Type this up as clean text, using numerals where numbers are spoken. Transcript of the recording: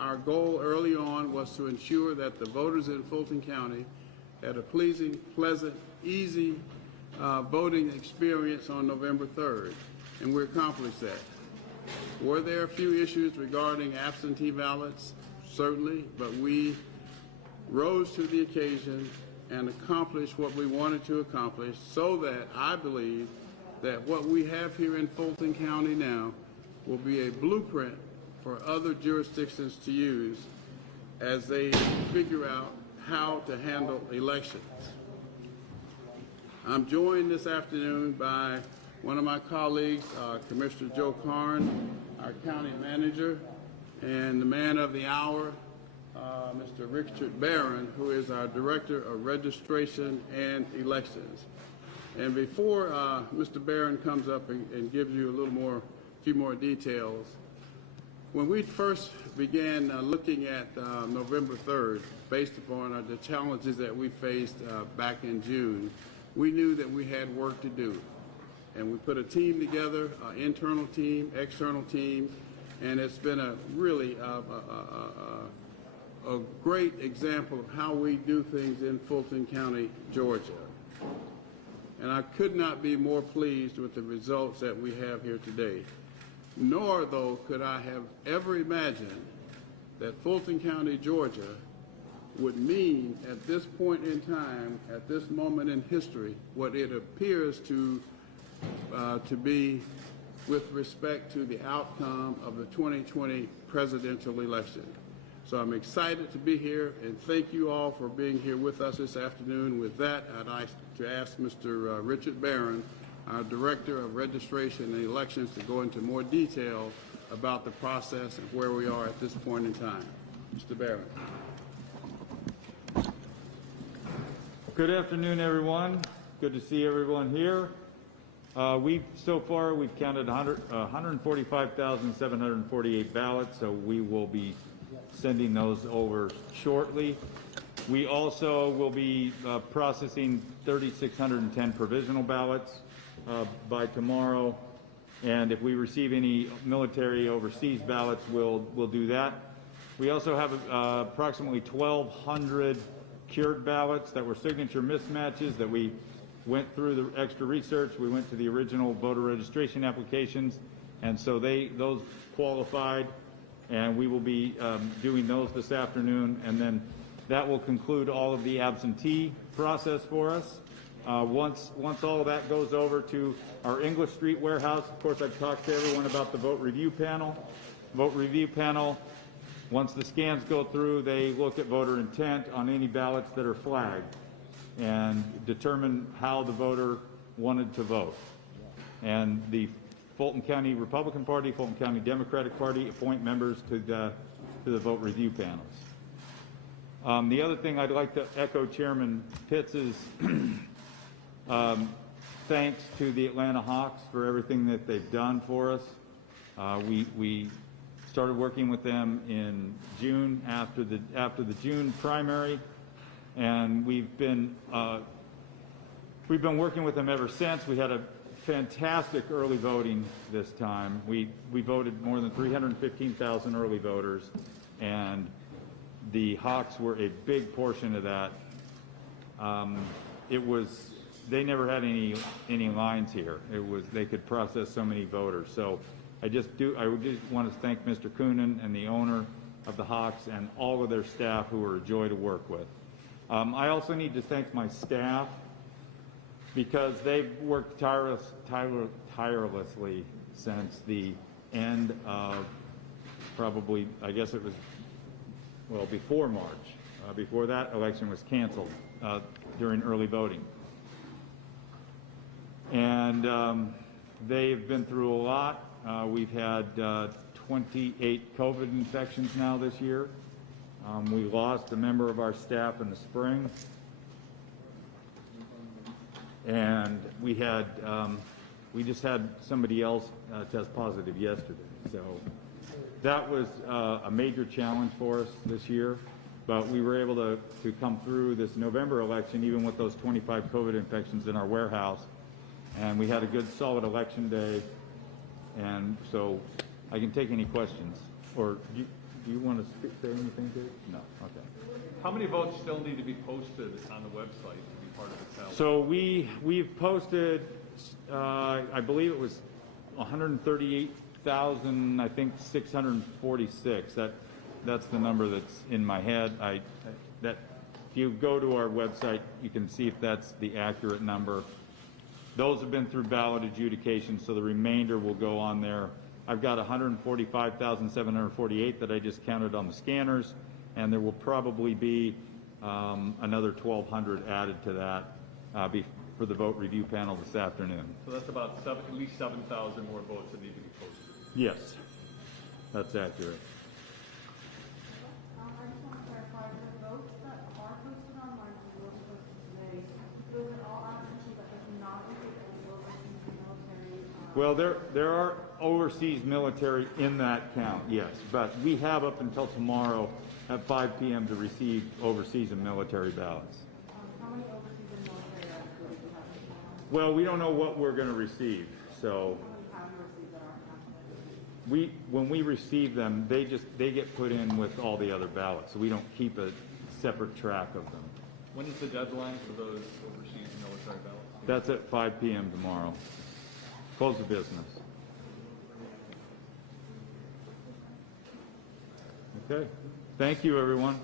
our goal early on was to ensure that the voters in Fulton County had a pleasing, pleasant, easy voting experience on November 3rd, and we accomplished that. Were there a few issues regarding absentee ballots? Certainly, but we rose to the occasion and accomplished what we wanted to accomplish, so that I believe that what we have here in Fulton County now will be a blueprint for other jurisdictions to use as they figure out how to handle elections. I'm joined this afternoon by one of my colleagues, Commissioner Joe Karn, our county manager, and the man of the hour, Mr. Richard Barron, who is our Director of Registration and Elections. And before Mr. Barron comes up and gives you a few more details, when we first began looking at November 3rd, based upon the challenges that we faced back in June, we knew that we had work to do. And we put a team together, an internal team, external team, and it's been a really a great example of how we do things in Fulton County, Georgia. And I could not be more pleased with the results that we have here today. Nor, though, could I have ever imagined that Fulton County, Georgia would mean at this point in time, at this moment in history, what it appears to be with respect to the outcome of the 2020 presidential election. So I'm excited to be here, and thank you all for being here with us this afternoon. With that, I'd like to ask Mr. Richard Barron, our Director of Registration and Elections, to go into more detail about the process and where we are at this point in time. Mr. Barron. Good afternoon, everyone. Good to see everyone here. So far we've counted 145,748 ballots, so we will be sending those over shortly. We also will be processing 3,610 provisional ballots by tomorrow, and if we receive any military overseas ballots, we'll do that. We also have approximately 1,200 cured ballots that were signature mismatches that we went through the extra research. We went to the original voter registration applications, and so those qualified, and we will be doing those this afternoon, and then that will conclude all of the absentee process for us. Once all of that goes over to our English Street warehouse, of course I've talked to everyone about the vote review panel. Vote review panel, once the scans go through, they look at voter intent on any ballots that are flagged and determine how the voter wanted to vote. And the Fulton County Republican Party, Fulton County Democratic Party appoint members to the vote review panels. The other thing I'd like to echo Chairman Pitts's thanks to the Atlanta Hawks for everything that they've done for us. We started working with them in June after the June primary, and we've been working with them ever since. We had a fantastic early voting this time. We voted more than 315,000 early voters, and the Hawks were a big portion of that. They never had any lines here. They could process so many voters. So I just want to thank Mr. Coonan and the owner of the Hawks and all of their staff, who are a joy to work with. I also need to thank my staff, because they've worked tirelessly since the end of probably, I guess it was, well, before March. Before that election was canceled during early voting. And they've been through a lot. We've had 28 COVID infections now this year. We lost a member of our staff in the spring. And we just had somebody else test positive yesterday. So that was a major challenge for us this year. But we were able to come through this November election, even with those 25 COVID infections in our warehouse. And we had a good, solid election day. And so I can take any questions. Or do you want to say anything, Dave? No, okay. How many votes still need to be posted on the website to be part of the tally? So we've posted, I believe it was 138,000, I think 646. That's the number that's in my head. That if you go to our website, you can see if that's the accurate number. Those have been through ballot adjudication, so the remainder will go on there. I've got 145,748 that I just counted on the scanners, and there will probably be another 1,200 added to that for the vote review panel this afternoon. So that's about at least 7,000 more votes that need to be posted. Yes, that's accurate. I just want to clarify, the votes that are posted online, the votes posted today, those are all absentee, but does not include any overseas military. Well, there are overseas military in that count, yes, but we have up until tomorrow at 5 p.m. to receive overseas and military ballots. How many overseas and military are included? You have any count? Well, we don't know what we're going to receive, so How many have you received that aren't counted? when we receive them, they get put in with all the other ballots, so we don't keep a separate track of them. When is the deadline for those overseas military ballots? That's at 5 p.m. tomorrow. Close the business. Okay. Thank you, everyone.